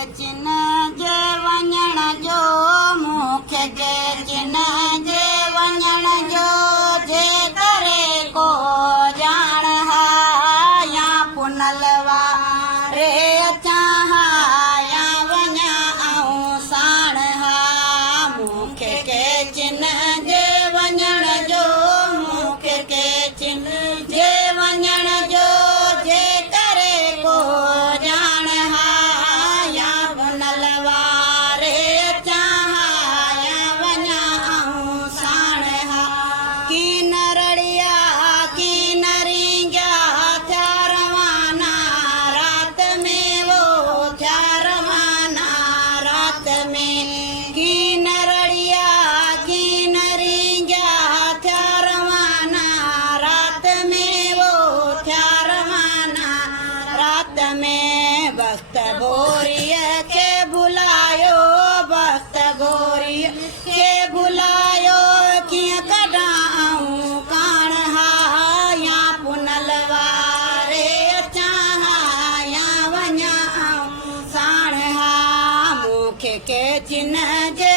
चिन्ह जे वञण जो मुख्य के चिन्ह जे वञण जो जे करे को जान हा या पुनल वारे अचां हा या वञा ऐं साण हा मुख्य के चिन्ह जे वञण जो मुख्य के चिन्ह जे वञण जो जे करे को जान हा या पुनल वारे अचां हा या वञा ऐं साण हा की न रड़िया की न रींगा थिया रवाना रात में वो थिया रवाना रात में की न रड़िया की न रींगा थिया रवाना रात में वो थिया रवाना रात में वक्त गोरीअ खे भुलायो वक्त गोरीअ खे भुलायो कीअं कढां ऐं कान हा या पुनल वारे अचां हा या वञा ऐं साण हा मुख्य के चिन्ह जे